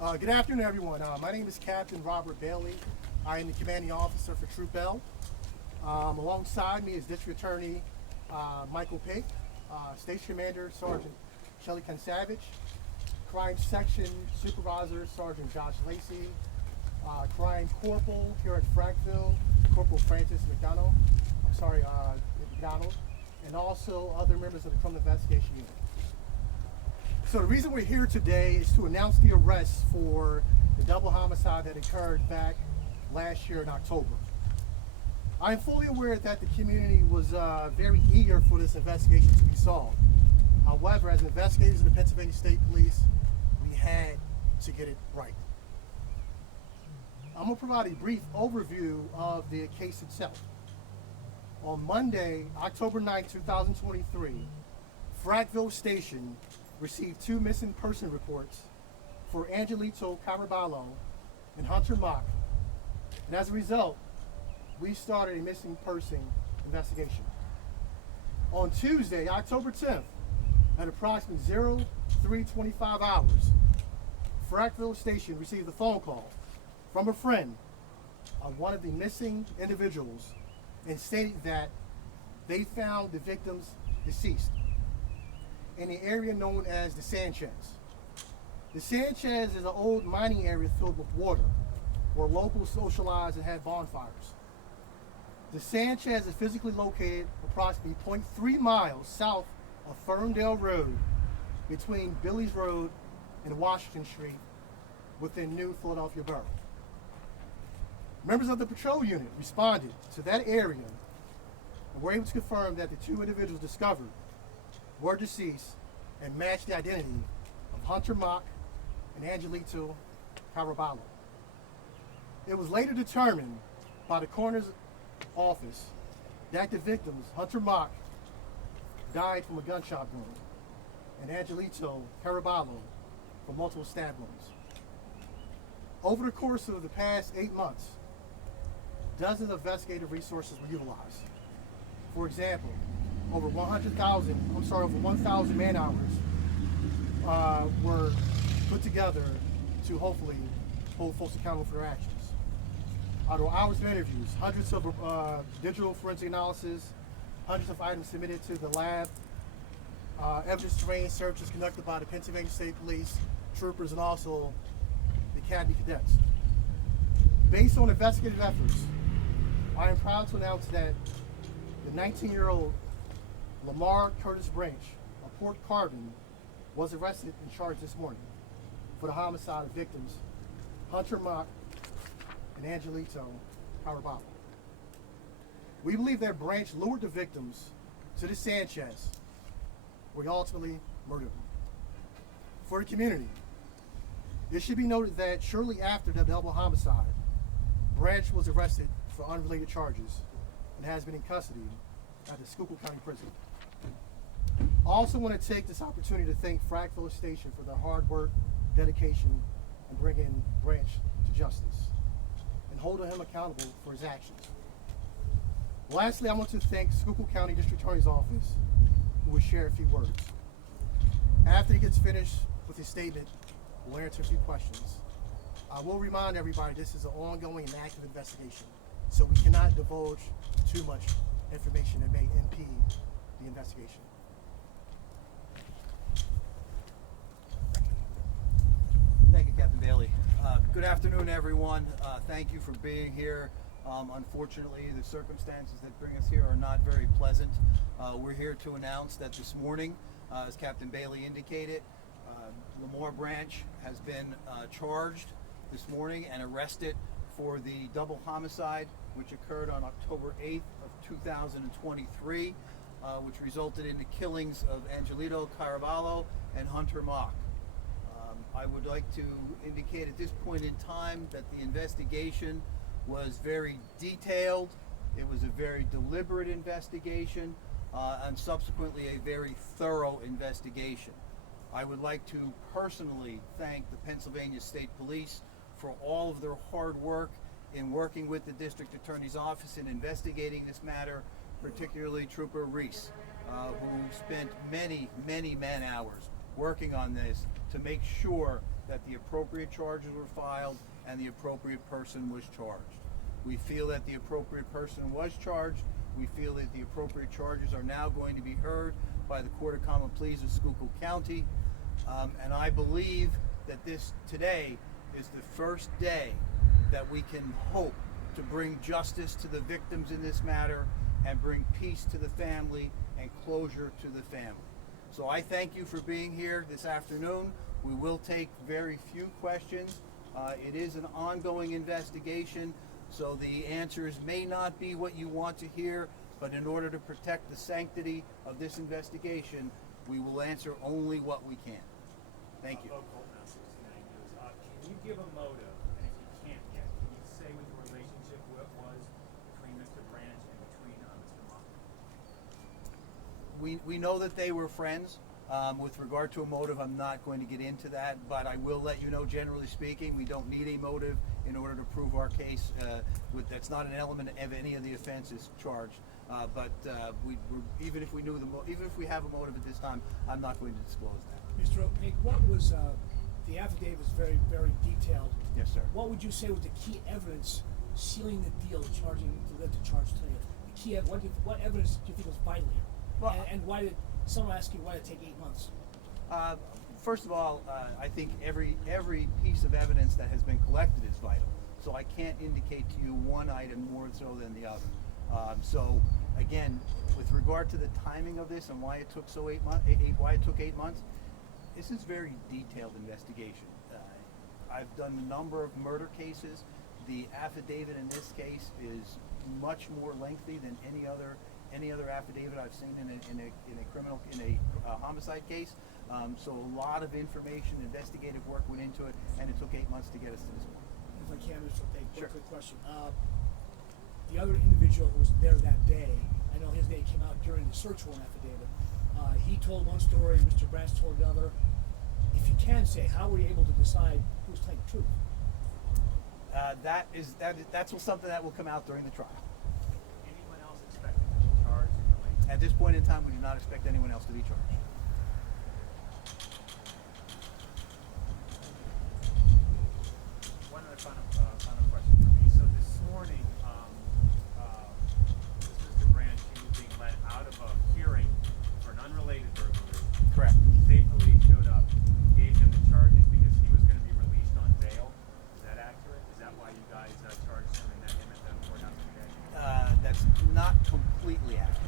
Good afternoon, everyone. My name is Captain Robert Bailey. I am the commanding officer for Troop L. Alongside me is District Attorney Michael Pate, Station Commander Sergeant Shelly Savage, Crime Section Supervisor Sergeant Josh Lacey, Crime Corporal here at Frackville, Corporal Francis McDonald, and also other members of the Criminal Investigation Unit. So the reason we're here today is to announce the arrest for the double homicide that occurred back last year in October. I am fully aware that the community was very eager for this investigation to be solved. However, as investigators of the Pennsylvania State Police, we had to get it right. I'm going to provide a brief overview of the case itself. On Monday, October 9, 2023, Frackville Station received 2 missing person reports for Angelito, Caraballo, and Hunter Mock. And as a result, we started a missing person investigation. On Tuesday, October 10th, at approximately 03:25 hours, Frackville Station received a phone call from a friend of one of the missing individuals and stated that they found the victims deceased in the area known as the Sanchez. The Sanchez is an old mining area filled with water where locals socialize and have bonfires. The Sanchez is physically located approximately 0.3 miles south of Ferndale Road between Billy's Road and Washington Street within New Philadelphia Borough. Members of the patrol unit responded to that area and were able to confirm that the 2 individuals discovered were deceased and matched the identity of Hunter Mock and Angelito Caraballo. It was later determined by the coroner's office that the victims, Hunter Mock, died from a gunshot wound, and Angelito Caraballo from multiple stab wounds. Over the course of the past 8 months, dozens of investigative resources were utilized. For example, over 1,000 man hours were put together to hopefully hold folks accountable for their actions. Out of hours of interviews, hundreds of digital forensic analysis, hundreds of items submitted to the lab, evidence terrain searches conducted by the Pennsylvania State Police, troopers, and also the Academy cadets. Based on investigative efforts, I am proud to announce that the 19-year-old Lamour Branch of Port Carbon was arrested and charged this morning for the homicide of victims Hunter Mock and Angelito Caraballo. We believe that Branch lured the victims to the Sanchez, where he ultimately murdered them. For the community, it should be noted that shortly after the double homicide, Branch was arrested for unrelated charges and has been in custody at the Schuylkill County Prison. I also want to take this opportunity to thank Frackville Station for their hard work, dedication, and bringing Branch to justice and holding him accountable for his actions. Lastly, I want to thank Schuylkill County District Attorney's Office, who will share a few words. After he gets finished with his statement, we'll answer a few questions. I will remind everybody this is an ongoing and active investigation, so we cannot divulge too much information that may impede the investigation. Thank you, Captain Bailey. Good afternoon, everyone. Thank you for being here. Unfortunately, the circumstances that bring us here are not very pleasant. We're here to announce that this morning, as Captain Bailey indicated, Lamour Branch has been charged this morning and arrested for the double homicide which occurred on October 8th of 2023, which resulted in the killings of Angelito Caraballo and Hunter Mock. I would like to indicate at this point in time that the investigation was very detailed. It was a very deliberate investigation and subsequently a very thorough investigation. I would like to personally thank the Pennsylvania State Police for all of their hard work in working with the District Attorney's Office in investigating this matter, particularly Trooper Reese, who spent many man hours working on this to make sure that the appropriate charges were filed and the appropriate person was charged. We feel that the appropriate person was charged. We feel that the appropriate charges are now going to be heard by the Court of Common Pleas of Schuylkill County. And I believe that this today is the first day that we can hope to bring justice to the victims in this matter and bring peace to the family and closure to the family. So I thank you for being here this afternoon. We will take very few questions. It is an ongoing investigation, so the answers may not be what you want to hear, but in order to protect the sanctity of this investigation, we will answer only what we can. Thank you. Can you give a motive? And if you can't yet, can you say what the relationship was between Mr. Branch and between Mr. Mock? We know that they were friends. With regard to a motive, I'm not going to get into that, but I will let you know, generally speaking, we don't need a motive in order to prove our case. That's not an element of any of the offenses charged. Even if we even if we have a motive at this time, I'm not going to disclose that. Mr. O'Pig, what was the affidavit is very, very detailed. Yes, sir. What would you say was the key evidence sealing the deal, charging to let the charge tell you? The key, what evidence do you think was vital here? Well, and why did someone ask you why did it take 8 months? First of all, I think every piece of evidence that has been collected is vital. So I can't indicate to you one item more so than the other. So again, with regard to the timing of this and why it took why it took 8 months, this is very detailed investigation. I've done a number of murder cases. The affidavit in this case is much more lengthy than any other affidavit I've seen in a homicide case. So a lot of information, investigative work went into it, and it took 8 months to get us to this point. If I can, Mr. O'Pig, Sure. one quick question. The other individual who was there that day, I know his name came out during the search warrant affidavit. He told one story, Mr. Branch told another. If you can say, how were you able to decide who was telling the truth? That's something that will come out during the trial. Anyone else expected to be charged in relation? At this point in time, we do not expect anyone else to be charged. One other final question for me. So this morning, Mr. Branch, he was being led out of a hearing for an unrelated burglary. Correct. State police showed up, gave him the charges because he was going to be released on bail. Is that accurate? Is that why you guys charged him and met him at the courthouse today? That's not completely accurate.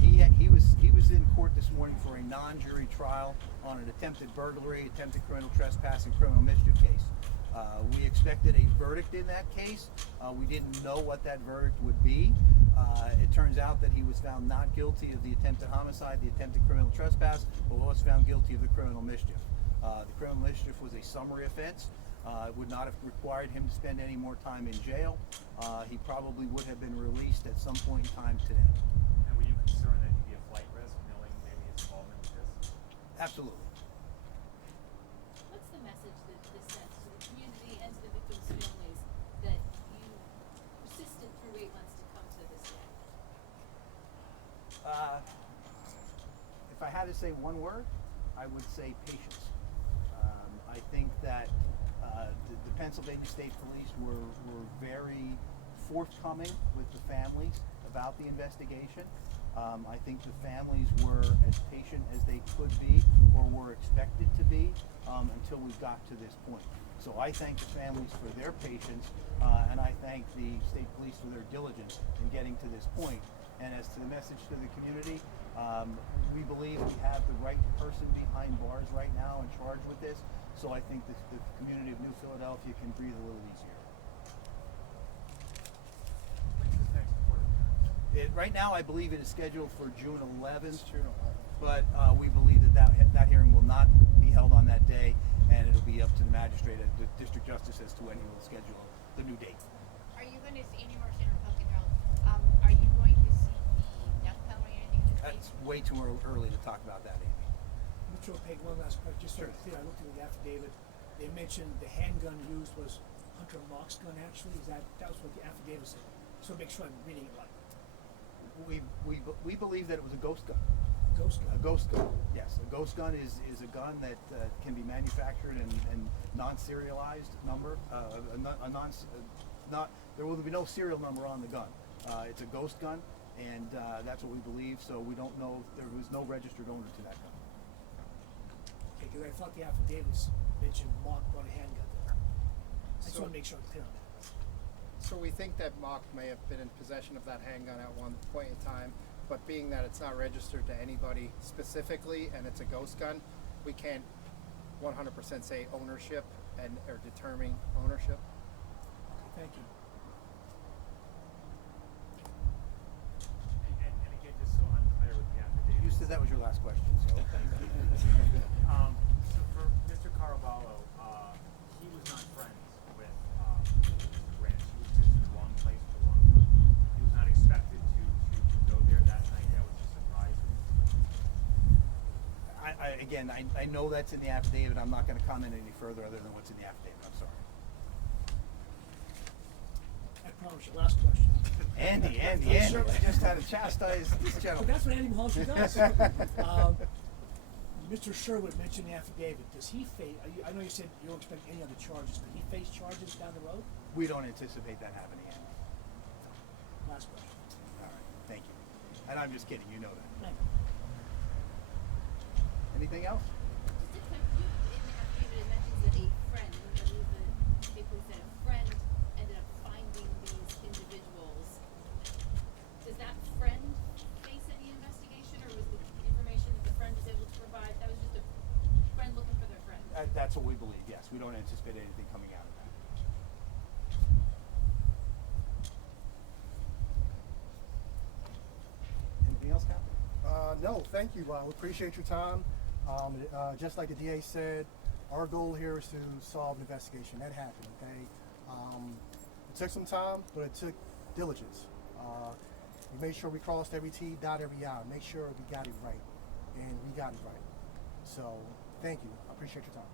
He was in court this morning for a non-jury trial on an attempted burglary, attempted criminal trespass, and criminal mischief case. We expected a verdict in that case. We didn't know what that verdict would be. It turns out that he was found not guilty of the attempted homicide, the attempted criminal trespass, but was found guilty of the criminal mischief. The criminal mischief was a summary offense. It would not have required him to spend any more time in jail. He probably would have been released at some point in time today. And were you concerned that he'd be a flight risk, knowing maybe his involvement with this? Absolutely. What's the message that this sends to the community and to the victims' families that you persisted through 8 months to come to this day? If I had to say one word, I would say patience. I think that the Pennsylvania State Police were very forthcoming with the families about the investigation. I think the families were as patient as they could be or were expected to be until we got to this point. So I thank the families for their patience and I thank the state police for their diligence in getting to this point. And as to the message to the community, we believe we have the right person behind bars right now and charged with this. So I think the community of New Philadelphia can breathe a little easier. When's his next court appearance? Right now, I believe it is scheduled for June 11th, but we believe that hearing will not be held on that day, and it'll be up to the magistrate, the district justice, as to when he will schedule the new date. Are you going to see any more Republican girls? Are you going to see the death penalty or anything in this That's case? way too early to talk about that, Amy. Mr. O'Pig, one last question. Just so it's clear, I looked at the affidavit. They mentioned the handgun used was Hunter Mock's gun. Actually, that was what the affidavit said. So make sure I'm reading it right. We believe that it was a ghost gun. ghost gun. A ghost gun, yes. A ghost gun is a gun that can be manufactured and non-serialized number. There will be no serial number on the gun. It's a ghost gun, and that's what we believe. So we don't know if there was no registered owner to that gun. Okay, because I thought the affidavits mentioned Mark brought a handgun there. I just So- want to make sure I'm clear on that. So we think that Mark may have been in possession of that handgun at one point in time, but being that it's not registered to anybody specifically and it's a ghost gun, we can't 100% say ownership or determine ownership. Okay, thank you. And again, just so I'm clear with the affidavit. You said that was your last question, so. So for Mr. Caraballo, he was not friends with Mr. Branch. He was just in the wrong place at the wrong time. He was not expected to go there that night. That was a surprise to him. I know that's in the affidavit. I'm not going to comment any further other than what's in the affidavit. I'm sorry. I promise you, last question. Andy, I just had to chastise this But gentleman. that's what Andy Mahoney does. Mr. Sherwood mentioned the affidavit. Does he face, I know you said you don't expect any other charges, but he face charges down the road? We don't anticipate that happening, Andy. Last question. All right, thank you. And I'm just kidding. You know that. Thank you. Anything else? Just a quick, in the affidavit, it mentions that a friend, I believe the paper said a friend ended up finding these individuals. Does that friend face any investigation, or was the information that the friend was able to provide, that was just a friend looking for their friend? That's what we believe, yes. We don't anticipate anything coming out of that. Anything else, Captain? No, thank you. We appreciate your time. Just like the DA said, our goal here is to solve an investigation. That happened, okay? It took some time, but it took diligence. We made sure we crossed every T, dot every I. Make sure we got it right, and we got it right. So, thank you. I appreciate your time.